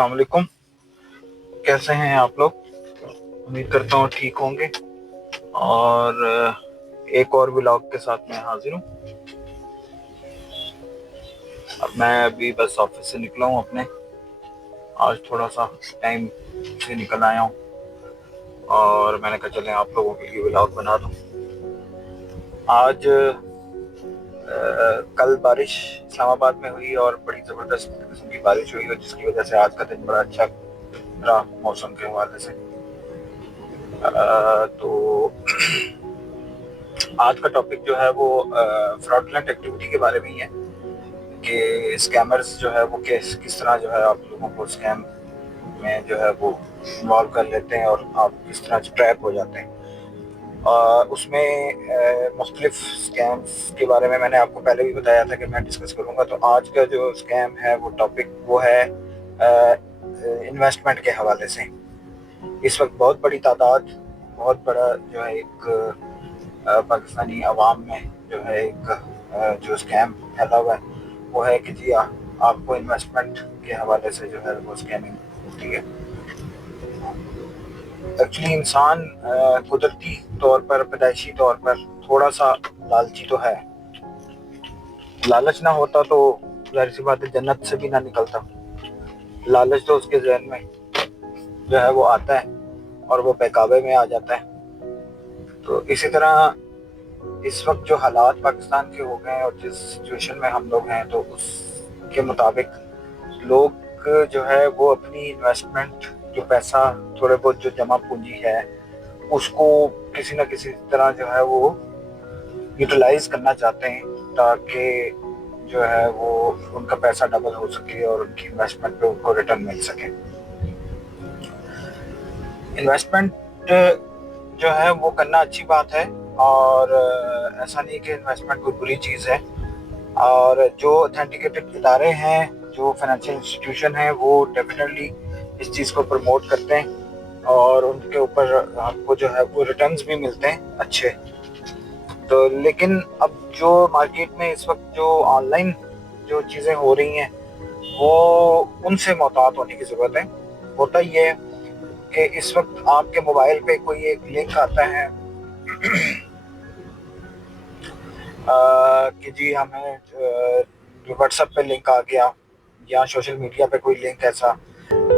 अस्सलाम वालेकुम। कैसे हैं आप लोग? उम्मीद करता हूँ ठीक होंगे। और एक और व्लॉग के साथ मैं हाजिर हूँ। अब मैं अभी बस ऑफिस से निकला हूँ अपने। आज थोड़ा सा टाइम से निकल आया हूँ और मैंने कहा चलें आप लोगों के लिए व्लॉग बना दूँ। आज कल बारिश इस्लामाबाद में हुई और बड़ी ज़बरदस्त किस्म की बारिश हुई, और जिसकी वजह से आज का दिन बड़ा अच्छा रहा मौसम के हवाले से। तो आज का टॉपिक जो है वो फ्रॉडलेंट एक्टिविटी के बारे में ही है कि स्कैमर्स जो है वो किस तरह जो है आप लोगों को स्कैम में जो है वो इन्वॉल्व कर लेते हैं और आप किस तरह ट्रैप हो जाते हैं। उसमें मुख्तलिफ स्कैम्स के बारे में मैंने आपको पहले भी बताया था कि मैं डिस्कस करूँगा। तो आज का जो स्कैम है वो टॉपिक वो है इन्वेस्टमेंट के हवाले से। इस वक्त बहुत बड़ी तादाद, बहुत बड़ा जो है एक पाकिस्तानी अवाम में जो है एक जो स्कैम फैला हुआ है वो है कि जी आपको इन्वेस्टमेंट के हवाले से जो है वो स्कैमिंग होती है। एक्चुअली इंसान कुदरती तौर पर, पैदाइशी तौर पर थोड़ा सा लालची तो है। लालच ना होता तो जाहिर सी बात है जन्नत से भी ना निकलता। लालच तो उसके जहन में जो है वो आता है और वो बहकावे में आ जाता है। तो इसी तरह इस वक्त जो हालात पाकिस्तान के हो गए हैं और जिस सिचुएशन में हम लोग हैं, तो उसके मुताबिक लोग जो है वो अपनी इन्वेस्टमेंट, जो पैसा थोड़े बहुत जो जमा पूंजी है, उसको किसी न किसी तरह जो है वो यूटिलाइज करना चाहते हैं ताकि जो है वो उनका पैसा डबल हो सके और उनकी इन्वेस्टमेंट पे उनको रिटर्न मिल सके। इन्वेस्टमेंट जो है वो करना अच्छी बात है और ऐसा नहीं कि इन्वेस्टमेंट कोई बुरी चीज़ है। और जो ऑथेंटिकेटेड इदारे हैं, जो फाइनेंशियल इंस्टीट्यूशन हैं, वो डेफिनेटली इस चीज़ को प्रमोट करते हैं और उनके ऊपर आपको जो है वो रिटर्न्स भी मिलते हैं अच्छे। तो लेकिन अब जो मार्केट में इस वक्त जो ऑनलाइन जो चीज़ें हो रही हैं वो उनसे मोहतात होने की ज़रूरत है। होता ये है कि इस वक्त आपके मोबाइल पे कोई एक लिंक आता है कि जी हमें व्हाट्सएप पे लिंक आ गया या सोशल मीडिया पे कोई लिंक ऐसा,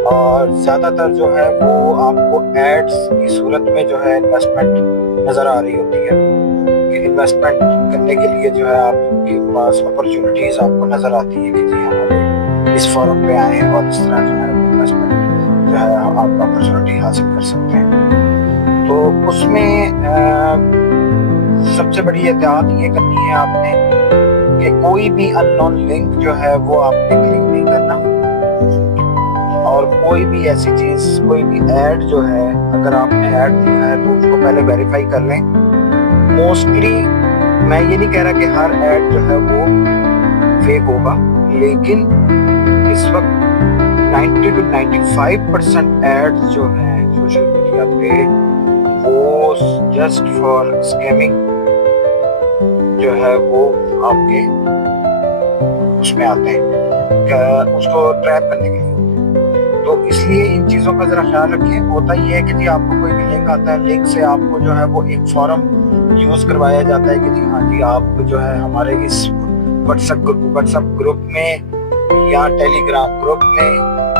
और ज़्यादातर जो है वो आपको एड्स की सूरत में जो है इन्वेस्टमेंट नज़र आ रही होती है कि इन्वेस्टमेंट करने के लिए जो है आपके पास अपॉर्चुनिटीज़ आपको नज़र आती है कि जी हमारे इस फॉरम पे आए और इस तरह जो है इन्वेस्टमेंट जो है आप अपॉर्चुनिटी हासिल कर सकते हैं। तो उसमें सबसे बड़ी एहतियात ये करनी है आपने कि कोई भी अननोन लिंक जो है वो आपने क्लिक नहीं करना, और कोई भी ऐसी चीज़, कोई भी ऐड जो है, अगर आपने ऐड देखा है तो उसको पहले वेरीफाई कर लें। मोस्टली मैं ये नहीं कह रहा कि हर ऐड जो है वो फेक होगा, लेकिन इस वक्त 90 to 95% एड्स जो हैं सोशल मीडिया पे वो जस्ट फॉर स्कैमिंग जो है वो आपके उसमें आते हैं, उसको ट्रैप करने के लिए होते हैं। तो इसलिए इन चीज़ों का ज़रा ख्याल रखें। होता ये है कि जी आपको कोई भी लिंक आता है, लिंक से आपको जो है वो एक फॉर्म यूज़ करवाया जाता है कि जी हाँ जी आप जो है हमारे इस व्हाट्सएप ग्रुप में या टेलीग्राम ग्रुप में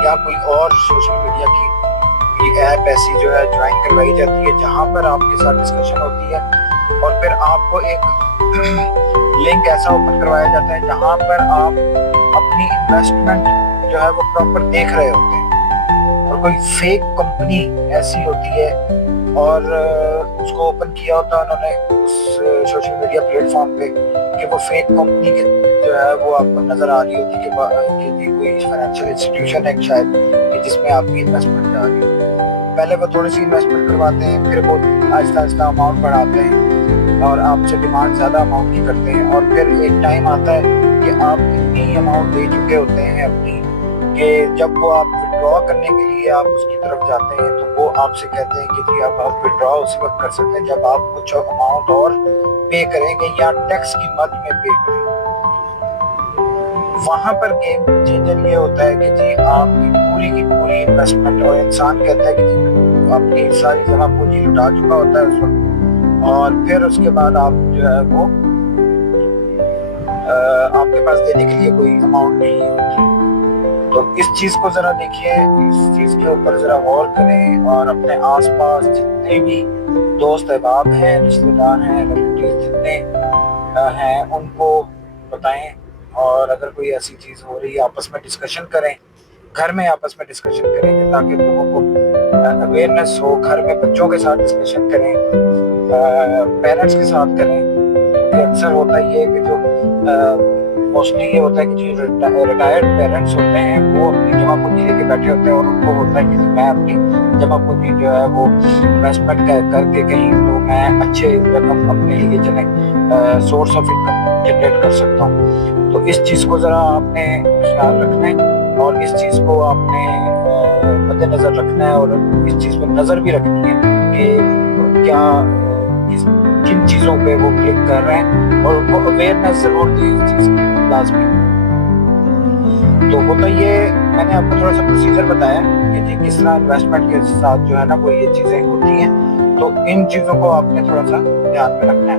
या कोई और सोशल मीडिया की ऐप ऐसी जो है ज्वाइन करवाई जाती है जहाँ पर आपके साथ डिस्कशन होती है, और फिर आपको एक लिंक ऐसा ओपन करवाया जाता है जहाँ पर आप अपनी इन्वेस्टमेंट जो है वो प्रॉपर देख रहे होते हैं, और कोई फेक कंपनी ऐसी होती है और उसको ओपन किया होता है उन्होंने उस सोशल मीडिया प्लेटफॉर्म पे कि वो फेक कंपनी के जो है वो आपको नज़र आ रही होती है कि कोई फाइनेंशियल इंस्टीट्यूशन है शायद कि जिसमें आपकी इन्वेस्टमेंट जा रही है। पहले वो थोड़ी सी इन्वेस्टमेंट करवाते हैं, फिर वो आहिस्ता आहिस्ता अमाउंट बढ़ाते हैं और आपसे डिमांड ज़्यादा अमाउंट की करते हैं, और फिर एक टाइम आता है कि आप इतनी अमाउंट दे चुके होते हैं अपनी कि जब वो आप विड्रॉ करने के लिए आप उसकी तरफ जाते हैं तो वो आपसे कहते हैं कि जी अब आप विड्रॉ उसी वक्त कर सकते हैं जब आप कुछ अमाउंट और पे करेंगे या टैक्स की मद में पे करेंगे। वहाँ पर गेम चेंजर ये होता है कि जी आपकी पूरी इन्वेस्टमेंट, और इंसान कहता है कि जी अपनी सारी जमा पूंजी लुटा चुका होता है उस वक्त, और फिर उसके बाद आप जो है वो आपके पास देने के लिए कोई अमाउंट नहीं होती। तो इस चीज को जरा देखिए, इस चीज के ऊपर जरा गौर करें, और अपने आसपास जितने भी दोस्त अहबाब हैं, रिश्तेदार हैं, रिलेटिव जितने हैं, उनको बताएं। और अगर कोई ऐसी चीज हो रही है आपस में डिस्कशन करें, घर में आपस में डिस्कशन करें, ताकि लोगों को अवेयरनेस हो। घर में बच्चों के साथ डिस्कशन करें, पेरेंट्स के साथ करें, क्योंकि अक्सर होता ही है कि जो मोस्टली ये होता है कि जो रिटायर्ड पेरेंट्स होते हैं वो अपनी जमा पूंजी लेके बैठे होते हैं, और उनको होता है कि मैं अपनी जमा पूंजी जो है वो इन्वेस्टमेंट करके कहीं तो मैं अच्छे रकम अपने लिए चले सोर्स ऑफ इनकम जनरेट कर सकता हूँ। तो इस चीज़ को ज़रा आपने ख्याल रखना है, और इस चीज़ को आपने मद्देनज़र रखना है, और इस चीज़ पर नज़र भी रखनी है कि क्या किन चीज़ों पे वो क्लिक कर रहे हैं, और उनको अवेयरनेस ज़रूर दी इस चीज़ की लाजमी। तो होता ये, मैंने आपको थोड़ा सा प्रोसीजर बताया कि जी किस तरह इन्वेस्टमेंट के साथ जो है ना वो ये चीज़ें होती हैं। तो इन चीज़ों को आपने थोड़ा सा ध्यान में रखना है।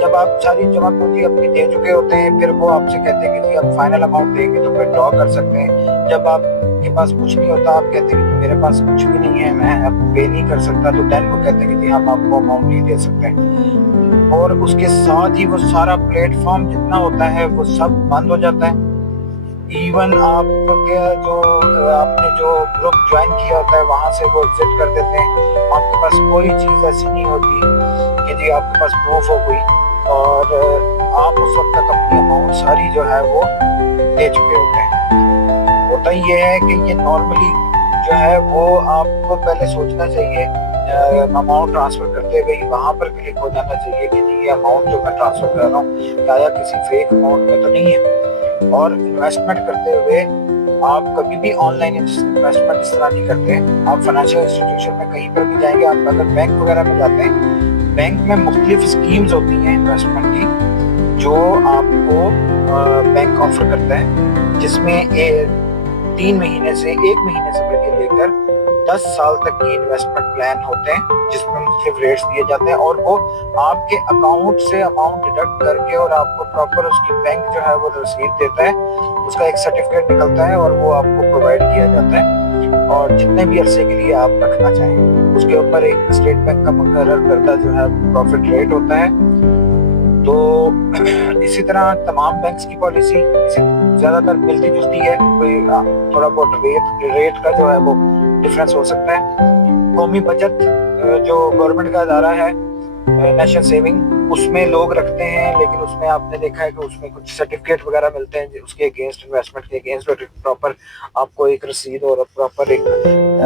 जब आप सारी जमा पूंजी अपनी दे चुके होते हैं, फिर वो आपसे कहते हैं कि जी आप फाइनल अमाउंट देंगे तो फिर ड्रॉ कर सकते हैं। जब आपके पास कुछ नहीं होता, आप कहते हैं कि मेरे पास कुछ भी नहीं है, मैं अब पे नहीं कर सकता, तो देन वो कहते हैं कि जी हम आपको अमाउंट नहीं दे सकते। और उसके साथ ही वो सारा प्लेटफॉर्म जितना होता है वो सब बंद हो जाता है। इवन आपके आपने जो ग्रुप ज्वाइन किया होता है वहां से वो एग्जिट कर देते हैं। आपके पास कोई चीज़ ऐसी नहीं होती कि जी आपके पास प्रूफ हो कोई, और आप उस वक्त तक अपनी अमाउंट सारी जो है वो दे चुके होते हैं। होता ये है कि ये नॉर्मली जो है वो आपको पहले सोचना चाहिए, अमाउंट ट्रांसफर करते हुए वहाँ पर क्लिक हो जाना चाहिए कि जी ये अमाउंट जो मैं ट्रांसफर कर रहा हूँ क्या किसी फेक अमाउंट में तो नहीं है। और इन्वेस्टमेंट करते हुए आप कभी भी ऑनलाइन इन्वेस्टमेंट इस तरह नहीं करते। आप फाइनेंशियल इंस्टीट्यूशन में कहीं पर भी जाएंगे, आप अगर बैंक वगैरह में जाते हैं, बैंक में मुख्तलिफ स्कीम्स होती हैं इन्वेस्टमेंट की जो आपको बैंक ऑफर करता है, जिसमें 3 महीने से 1 महीने से लेकर 10 साल तक की इन्वेस्टमेंट प्लान होते हैं, जिसमें मुख्तलिफ रेट्स दिए जाते हैं, और वो आपके अकाउंट से अमाउंट डिडक्ट करके और आपको प्रॉपर उसकी बैंक जो है वो रसीद देता है, उसका एक सर्टिफिकेट निकलता है और वो आपको प्रोवाइड किया जाता है, और जितने भी अरसे के लिए आप रखना चाहें उसके ऊपर एक स्टेट बैंक का मुकर्रर करता जो है प्रॉफिट रेट होता है। तो इसी तरह तमाम बैंक्स की पॉलिसी ज़्यादातर मिलती जुलती है, कोई थोड़ा बहुत रेट का जो है वो डिफरेंस हो सकता है। कौमी बचत जो गवर्नमेंट का अदारा है, नेशनल सेविंग, उसमें लोग रखते हैं, लेकिन उसमें आपने देखा है कि उसमें कुछ सर्टिफिकेट वगैरह मिलते हैं उसके अगेंस्ट, इन्वेस्टमेंट के अगेंस्ट, और प्रॉपर आपको एक रसीद और प्रॉपर एक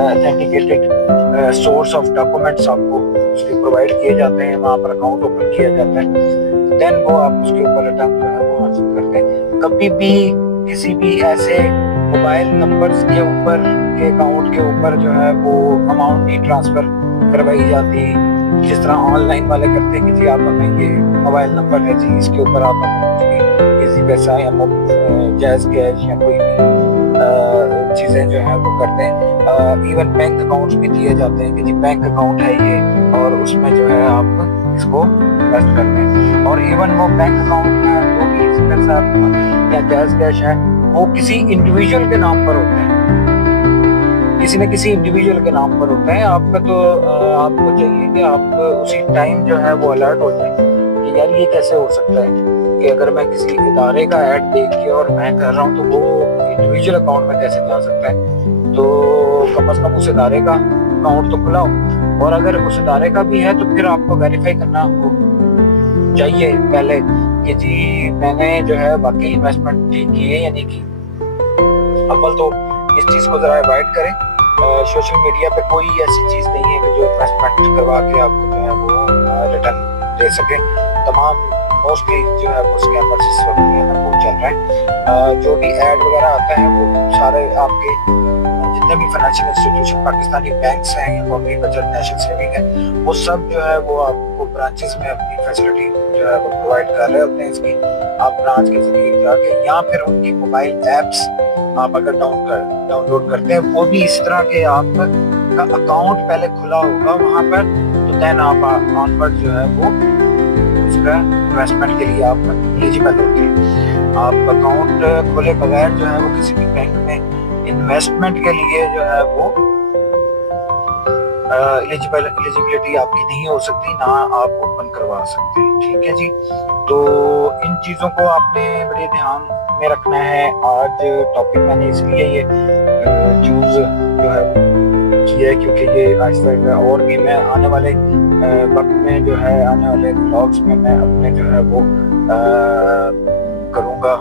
ऑथेंटिकेटेड सोर्स ऑफ डॉक्यूमेंट्स आपको उसके प्रोवाइड किए जाते हैं, वहाँ पर अकाउंट ओपन किया जाता है, देन वो आप उसके ऊपर रिटर्न जो है वो हासिल करते हैं। कभी भी किसी भी ऐसे मोबाइल नंबर्स के ऊपर के अकाउंट के ऊपर जो है वो अमाउंट नहीं ट्रांसफर करवाई जाती, जिस तरह ऑनलाइन वाले करते हैं कि जी आप हमें ये मोबाइल नंबर है जी, इसके ऊपर आप हमें इजी पैसा या जायज़ कैश या कोई भी चीज़ें जो है वो करते हैं। इवन बैंक अकाउंट्स भी दिए जाते हैं कि जी बैंक अकाउंट है ये, और उसमें जो है आप इसको इन्वेस्ट करते हैं। और इवन वो बैंक अकाउंट में जो भी इसी पैसा या जायज़ कैश है वो किसी इंडिविजुअल के नाम पर होता है, किसी न किसी इंडिविजुअल के नाम पर होता है। आपका तो आपको चाहिए कि आप उसी टाइम जो है वो अलर्ट हो जाए कि यार ये कैसे हो सकता है कि अगर मैं किसी इदारे का ऐड देख के और मैं कर रहा हूँ तो वो इंडिविजुअल अकाउंट में कैसे जा सकता है। तो कम से कम उस इदारे का अकाउंट तो खुलाओ, और अगर उस इदारे का भी है तो फिर आपको वेरीफाई करना चाहिए पहले कि जी मैंने जो है बाकी इन्वेस्टमेंट ठीक की है या नहीं की। अव्वल तो इस चीज़ को ज़रा अवॉइड करें। सोशल मीडिया पे कोई ऐसी चीज़ नहीं है कि जो इन्वेस्टमेंट करवा के आपको जो है वो रिटर्न दे सके। तमाम मोस्टली जो है वो स्कैमर्स इस वक्त वो चल रहे हैं। जो भी ऐड वगैरह आता है वो सारे आपके जितने भी फाइनेंशियल इंस्टीट्यूशन पाकिस्तानी बैंक्स हैं या कौमी बचत नेशनल सेविंग है, वो सब जो है वो आपको ब्रांचेस में अपनी फैसिलिटी जो है वो प्रोवाइड कर रहे होते हैं इसकी। आप ब्रांच के जरिए जाके या फिर उनकी मोबाइल ऐप्स आप अगर डाउनलोड करते हैं, वो भी इस तरह के आपका अकाउंट पहले खुला होगा वहाँ पर, तो देन आप ऑनवर्ड जो है वो उसका इन्वेस्टमेंट के लिए आप एलिजिबल होते हैं। आप अकाउंट खोले बगैर जो है वो किसी भी बैंक में इन्वेस्टमेंट के लिए जो है वो एलिजिबिलिटी आपकी नहीं हो सकती, ना आप ओपन करवा सकते हैं। ठीक है जी, तो इन चीज़ों को आपने बड़े ध्यान में रखना है। आज टॉपिक मैंने इसलिए ये चूज जो है किया है क्योंकि ये आहिस्ता और भी मैं आने वाले वक्त में जो है आने वाले व्लॉग्स में मैं अपने जो है वो करूँगा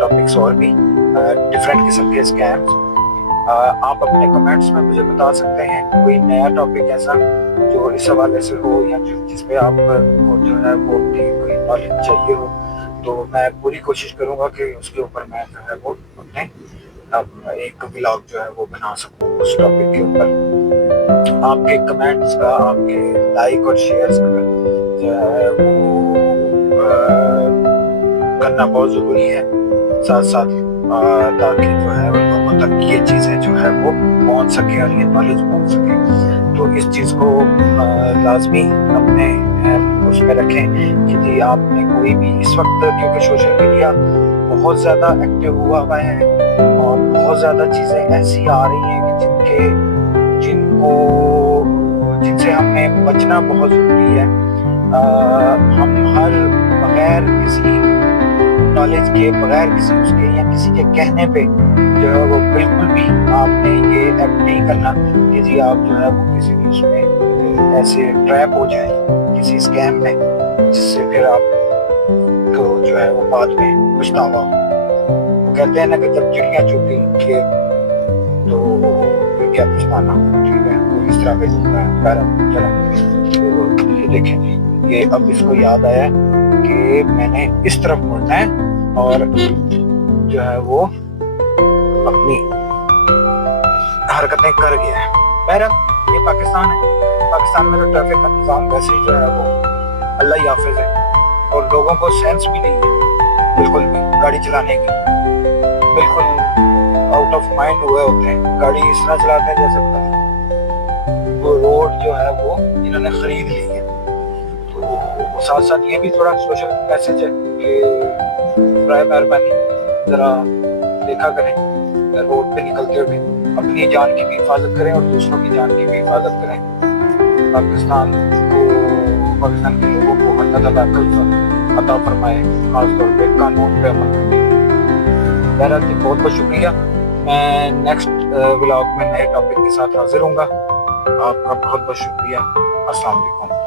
टॉपिक्स और भी डिफरेंट किस्म के स्कैम्स। आप अपने कमेंट्स में मुझे बता सकते हैं कोई नया टॉपिक ऐसा जो इस हवाले से हो या जिस पे आपको जो है वो कोई नॉलेज चाहिए हो, तो मैं पूरी कोशिश करूंगा कि उसके ऊपर मैं जो है वो अपने एक व्लॉग जो है वो बना सकूं उस टॉपिक के ऊपर। आपके कमेंट्स का, आपके लाइक और शेयर्स का जो है वो करना बहुत ज़रूरी है, साथ साथ ताकि जो है लोगों तक ये चीज़ें जो है वो पहुंच सके और ये नॉलेज पहुंच सके। तो इस चीज़ को लाजमी अपने उसमें रखें कि जी आपने कोई भी इस वक्त, क्योंकि सोशल मीडिया बहुत ज़्यादा एक्टिव हुआ है और बहुत ज़्यादा चीज़ें ऐसी आ रही हैं कि जिनसे हमें बचना बहुत ज़रूरी है। हम हर बगैर किसी नॉलेज के, बगैर किसी उसके या किसी के कहने पे जो है वो बिल्कुल भी आपने ये एक्ट नहीं करना कि जी आप जो है वो किसी भी उसमें ऐसे ट्रैप हो जाए किसी स्कैम में, जिससे फिर आप को जो है वो बाद में पछतावा हो। वो कहते हैं ना कि जब चिड़ियाँ चुगी खेत तो फिर क्या पछताना। ठीक है, तो इस तरह का चलो ये देखें, ये अब इसको याद आया कि मैंने इस तरफ मुड़ना है और जो है वो अपनी हरकतें कर गया है। बहरहाल ये पाकिस्तान है, पाकिस्तान में तो ट्रैफिक का निज़ाम वैसे ही जो है वो अल्लाह ही हाफिज है, और लोगों को सेंस भी नहीं है बिल्कुल भी गाड़ी चलाने की, बिल्कुल आउट ऑफ माइंड हुए होते हैं, गाड़ी इस तरह चलाते हैं जैसे पता नहीं वो रोड जो है वो इन्होंने खरीद ली है। तो साथ साथ ये भी थोड़ा सोशल मैसेज है कि बराए मेहरबानी ज़रा देखा करें, रोड पे निकलते हुए अपनी जान की भी हिफाजत करें और दूसरों की जान की भी हिफाजत करें। पाकिस्तान के लोगों को अल्लाह ताला अक़ल अता फरमाए, खासतौर पे कानून पे अमल करने की। बहरहाल जी बहुत बहुत शुक्रिया। मैं नेक्स्ट व्लॉग में नए टॉपिक के साथ हाजिर हूँगा। आपका बहुत बहुत शुक्रिया। अस्सलाम वालेकुम।